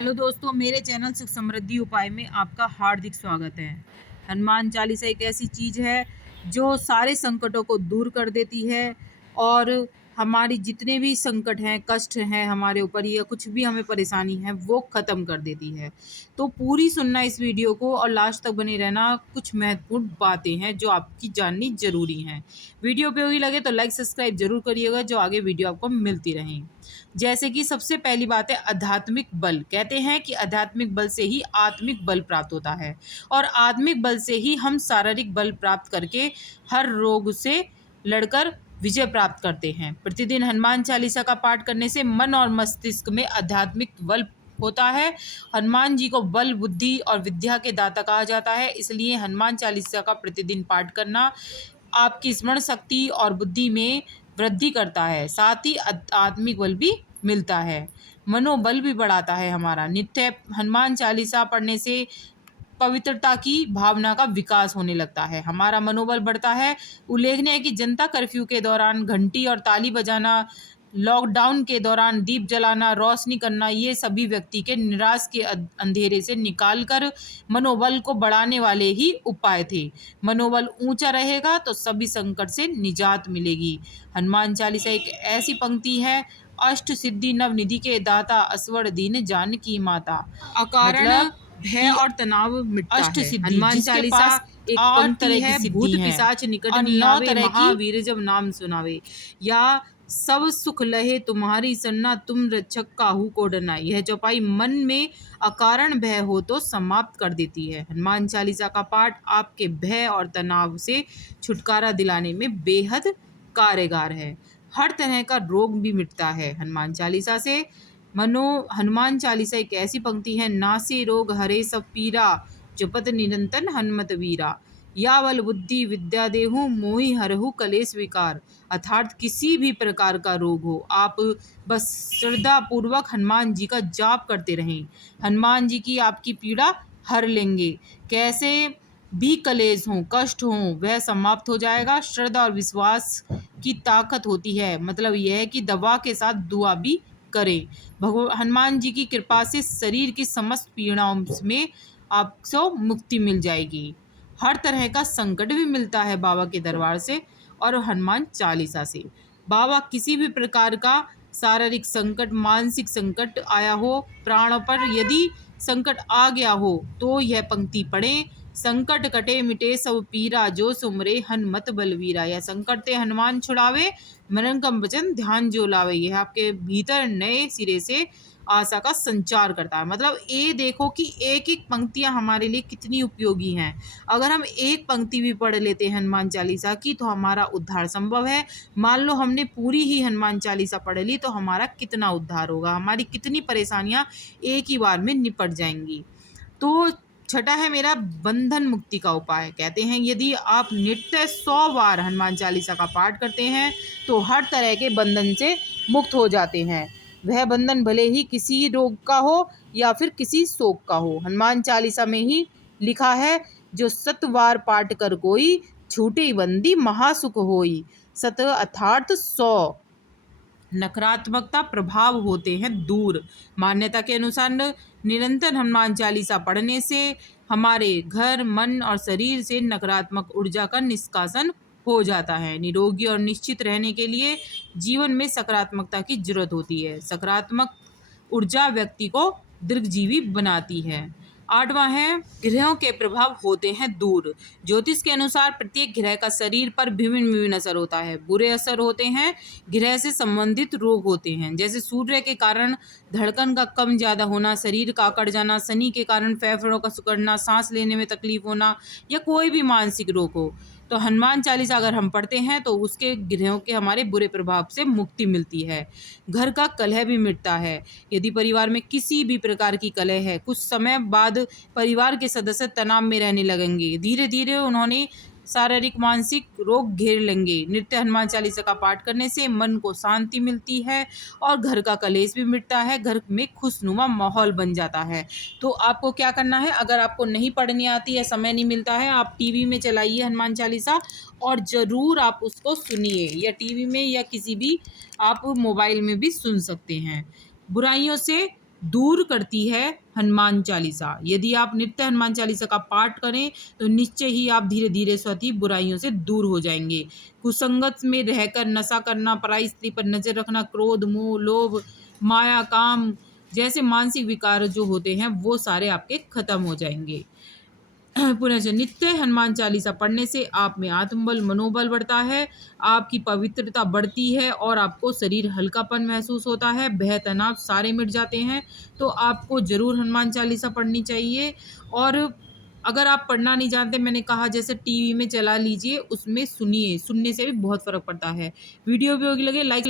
Hello दोस्तों, मेरे channel सुख समृद्धि उपाय में आपका हार्दिक स्वागत है। हनुमान चालीसा एक ऐसी चीज़ है जो सारे संकटों को दूर कर देती है और हमारी जितने भी संकट हैं, कष्ट हैं हमारे ऊपर या कुछ भी हमें परेशानी है वो ख़त्म कर देती है। तो पूरी सुनना इस वीडियो को और लास्ट तक बने रहना। कुछ महत्वपूर्ण बातें हैं जो आपकी जाननी ज़रूरी हैं। वीडियो उपयोगी लगे तो लाइक सब्सक्राइब जरूर करिएगा, जो आगे वीडियो आपको मिलती रहें। जैसे कि सबसे पहली बात है आध्यात्मिक बल। कहते हैं कि आध्यात्मिक बल से ही आत्मिक बल प्राप्त होता है और आत्मिक बल से ही हम शारीरिक बल प्राप्त करके हर रोग से लड़कर विजय प्राप्त करते हैं। प्रतिदिन हनुमान चालीसा का पाठ करने से मन और मस्तिष्क में आध्यात्मिक बल होता है। हनुमान जी को बल, बुद्धि और विद्या के दाता कहा जाता है, इसलिए हनुमान चालीसा का प्रतिदिन पाठ करना आपकी स्मरण शक्ति और बुद्धि में वृद्धि करता है। साथ ही आत्मिक बल भी मिलता है, मनोबल भी बढ़ाता है। हमारा नित्य हनुमान चालीसा पढ़ने से पवित्रता की भावना का विकास होने लगता है, हमारा मनोबल बढ़ता है। उल्लेखनीय है कि जनता कर्फ्यू के दौरान घंटी और ताली बजाना, लॉकडाउन के दौरान दीप जलाना, रोशनी करना, ये सभी व्यक्ति के निराश के अंधेरे से निकालकर मनोबल को बढ़ाने वाले ही उपाय थे। मनोबल ऊंचा रहेगा तो सभी संकट से निजात मिलेगी। हनुमान चालीसा एक ऐसी पंक्ति है, अष्ट सिद्धि नवनिधि के दाता, असवर दीन जानकी माता। अकारण भय और तनाव मिटता है। हनुमान चालीसा एक पंक्ति है, भूत पिशाच निकट नहीं आवे, महावीर जब नाम सुनावे, या सब सुख लहे तुम्हारी सन्ना, तुम रक्षक काहू को डरना। यह चौपाई मन में अकारण भय हो तो समाप्त कर देती है। हनुमान चालीसा का पाठ आपके भय और तनाव से छुटकारा दिलाने में बेहद कारगर है। हर तरह का रोग भी मिटता है हनुमान चालीसा से। हनुमान चालीसा एक ऐसी पंक्ति है, नासे रोग हरे सब पीरा, जपत निरंतर हनुमत वीरा, या बल बुद्धि विद्या देहु, मोहि हरहु कलेश विकार। अर्थात किसी भी प्रकार का रोग हो, आप बस श्रद्धा पूर्वक हनुमान जी का जाप करते रहें, हनुमान जी की आपकी पीड़ा हर लेंगे। कैसे भी कलेश हों, कष्ट हों, वह समाप्त हो जाएगा। श्रद्धा और विश्वास की ताकत होती है, मतलब यह है कि दवा के साथ दुआ भी करें। हनुमान जी की कृपा से शरीर की समस्त पीड़ाओं में आपको मुक्ति मिल जाएगी। हर तरह का संकट भी मिलता है बाबा के दरबार से और हनुमान चालीसा से। बाबा किसी भी प्रकार का शारीरिक संकट, मानसिक संकट आया हो, प्राणों पर यदि संकट आ गया हो तो यह पंक्ति पढ़ें, संकट कटे मिटे सब पीरा, जो सुमरे हनुमत बलवीरा। यह संकट ते हनुमान छुड़ावे, मरण कम वचन ध्यान जो लावे। यह आपके भीतर नए सिरे से आशा का संचार करता है। मतलब ये देखो कि एक एक पंक्तियां हमारे लिए कितनी उपयोगी हैं। अगर हम एक पंक्ति भी पढ़ लेते हैं हनुमान चालीसा की तो हमारा उद्धार संभव है। मान लो हमने पूरी ही हनुमान चालीसा पढ़ ली तो हमारा कितना उद्धार होगा, हमारी कितनी परेशानियां एक ही बार में निपट जाएंगी। तो छठा है मेरा बंधन मुक्ति का उपाय। कहते हैं यदि आप नित्य 100 बार हनुमान चालीसा का पाठ करते हैं तो हर तरह के बंधन से मुक्त हो जाते हैं। वह बंधन भले ही किसी रोग का हो या फिर किसी शोक का हो। हनुमान चालीसा में ही लिखा है, जो 7 बार पाठ कर कोई, छूटे बंदी महासुख होई। 7 अर्थात 100। नकारात्मकता प्रभाव होते हैं दूर। मान्यता के अनुसार निरंतर हनुमान चालीसा पढ़ने से हमारे घर, मन और शरीर से नकारात्मक ऊर्जा का निष्कासन हो जाता है। निरोगी और निश्चित रहने के लिए जीवन में सकारात्मकता की जरूरत होती है। सकारात्मक ऊर्जा व्यक्ति को दीर्घजीवी बनाती है। 8वां है, ग्रहों के प्रभाव होते हैं दूर। ज्योतिष के अनुसार प्रत्येक ग्रह का शरीर पर भिन्न विभिन्न असर होता है। बुरे असर होते हैं ग्रह से संबंधित रोग होते हैं, जैसे सूर्य के कारण धड़कन का कम ज्यादा होना, शरीर का अकड़ जाना, शनि के कारण फेफड़ों का सिकुड़ना, सांस लेने में तकलीफ होना, या कोई भी मानसिक रोग हो। तो हनुमान चालीसा अगर हम पढ़ते हैं तो उसके ग्रहों के हमारे बुरे प्रभाव से मुक्ति मिलती है। घर का कलह भी मिटता है। यदि परिवार में किसी भी प्रकार की कलह है, कुछ समय बाद परिवार के सदस्य तनाव में रहने लगेंगे, धीरे धीरे उन्होंने शारीरिक मानसिक रोग घेर लेंगे। नित्य हनुमान चालीसा का पाठ करने से मन को शांति मिलती है और घर का कलेश भी मिटता है, घर में खुशनुमा माहौल बन जाता है। तो आपको क्या करना है, अगर आपको नहीं पढ़नी आती है, समय नहीं मिलता है, आप टीवी में चलाइए हनुमान चालीसा और ज़रूर आप उसको सुनिए, या टीवी में या किसी भी आप मोबाइल में भी सुन सकते हैं। बुराइयों से दूर करती है हनुमान चालीसा। यदि आप नित्य हनुमान चालीसा का पाठ करें तो निश्चय ही आप धीरे धीरे स्वतः बुराइयों से दूर हो जाएंगे। कुसंगत में रहकर नशा करना, पराई स्त्री पर नजर रखना, क्रोध, मोह, लोभ, माया, काम जैसे मानसिक विकार जो होते हैं वो सारे आपके खत्म हो जाएंगे। पुनः नित्य हनुमान चालीसा पढ़ने से आप में आत्मबल, मनोबल बढ़ता है, आपकी पवित्रता बढ़ती है और आपको शरीर हल्कापन महसूस होता है, भय तनाव सारे मिट जाते हैं। तो आपको ज़रूर हनुमान चालीसा पढ़नी चाहिए। और अगर आप पढ़ना नहीं जानते, मैंने कहा जैसे टीवी में चला लीजिए, उसमें सुनिए, सुनने से भी बहुत फ़र्क पड़ता है। वीडियो उपयोगी लगे लाइक